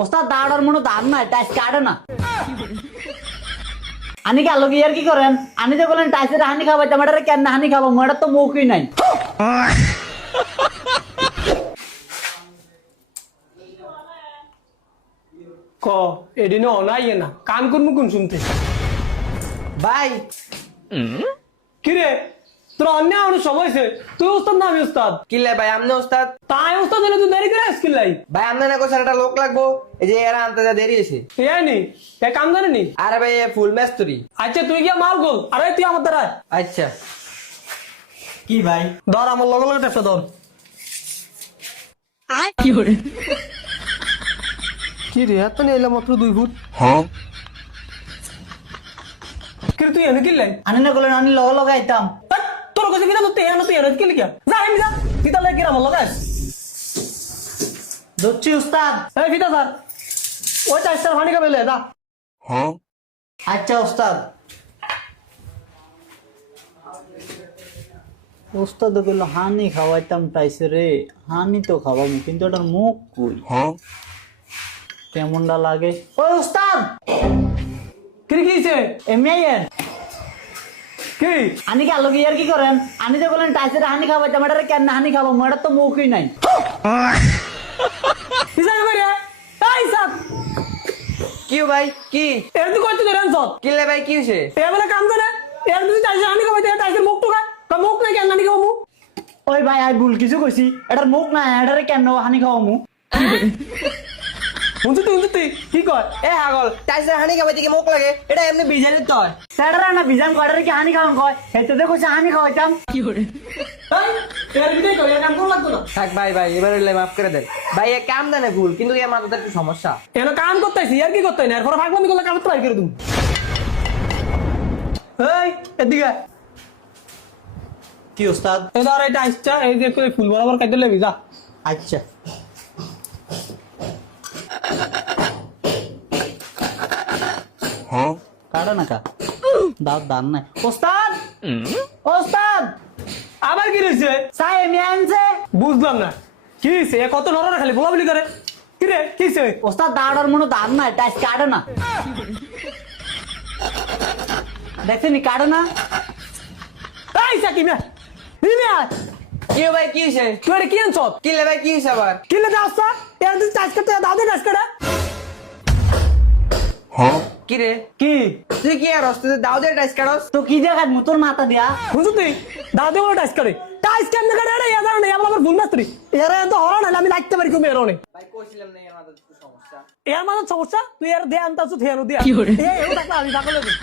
ওস্তাদ দাঁড়ার মনে দাম নাই, টাইস কাটে না। আনি কি আলোকে আর কি করেন? আনি যে বলেন টাইসের হানি খাবাইতাম, এটা কেন হানি খাবো? এটা তো মুখই নাই। ক এদিন অনাই না কান করবো কোন শুনতে ভাই কিরে তোর অন্য আমার সময় হয়েছে, তুই উস্তাদ না আমি উস্তাদ? কিলে ভাই আমনে ওস্তাদ? তাই উস্তাদ হলে তুই দেরি করে আসকিল লাই? ভাই আমনে না কোথায় একটা লোক লাগবো, এই যে এরা আনতে যা দেরি হয়েছে। তুই আইনি এ কাম জানি নি? আরে ভাই ফুল মেস্তরি। আচ্ছা তুই গিয়া মাল গোল, আরে তুই আমার দ্বারা আচ্ছা কি ভাই? ধর আমার লগে লগে টেপটা ধর। কি রে এত নিয়ে এলাম মাত্র 2 ফুট। কি রে তুই এনে কিনলাই? আনি না বলেন আমি লগে লগে আইতাম। তোর কাছে কিনা তুই এনে তুই এনে কিনলি কিয়া? যা এমনি যা ফিতা লাগে কিরা আমার লগে। ধরছি উস্তাদ। এই ফিতা স্যার ওই টাইসটার পানি খাবে দা। আচ্ছা উস্তাদ। উস্তাদ বললো হানি খাওয়াইতাম টাইসে রে, হানি তো খাওয়াবো কিন্তু ওটার মুখ কই? কেমনটা লাগে? ওই উস্তাদ কি কিছে এমনি আইয়েন। কি আনি কি আলোকে আর কি করেন? আনি যে বলেন টাইসের হানি খাওয়াইতাম, এটা কেন হানি খাবো? এটা তো মুখই নাই। কিসা করে এই সাত কি ভাই কি এর তুই কইতে দেন সব কিলে ভাই কি হয়েছে? এ বলে কাম করে এর তুই টাইসে আনি কইতে টাইসের মুখ তো কা মুখ নাই কেন আনি খাবো? ওই ভাই আই ভুল কিছু কইছি, এটার মুখ নাই, এটারে কেন হানি খাওয়ামু? তুই কি কয়? এ হাগল টাইসের হানি খাবাই থেকে মুখ লাগে, এটা এমনি বিজানের তো হয়। সেটারা না বিজান কয়টারে কি হানি খাওয়ান কয়? হেতে দেখো হানি খাওয়াইতাম। এই এর বিদায় কই কাম কোন লাগতো না। থাক ভাই ভাই এবার হইলে মাফ করে দেন ভাই, এ কাম জানে ভুল কিন্তু এর মাথাতে একটু সমস্যা। এন কাম করতেছি আর কি করতে না এরপর ফাগলামি করলে কাম ট্রাই করে দিম। এই এদিকে কি উস্তাদ? এই ধর এই টাইসটা এই যে করে ফুল বরাবর কাটতে লেবি যা। আচ্ছা কাটা না কা দাও দান নাই। ওস্তাদ ওস্তাদ আবার কি রইছে? সাই এমনি আনছে। বুঝলাম না কি হইছে? এ কত নররা খালি বলাবলি করে। কি রে কি হইছে? ওস্তাদ দাঁড়ার মনে দাম নাই, টাইস কাটে না। দেখছেনি কাটে না। এই সাকিব না নিলে আয় কি ভাই কি হয়েছে? তুই এটা কি আনছ? কিলে ভাই কি হয়েছে আবার? কিলে দাস তা এর তুই টাচ করতে দাও দে টাচ করে। কি রে কি তুই কি আর হস্তে দাও দে টাইস কাটস? তো কি দেখাত তোর মাথা দিয়া? বুঝছ তুই দাও দে বলে টাচ করে টাচ কেমনে করে রে এদার না আমার ভুল মাত্রি এরা এত হরা না আমি লাগতে পারি কমে এরনে ভাই কইছিলাম না এর মাথাতে একটু সমস্যা। এর মানে সমস্যা তুই এর দে আনতাছ থেনো দিয়া এই এও টাকা আমি পাগল হই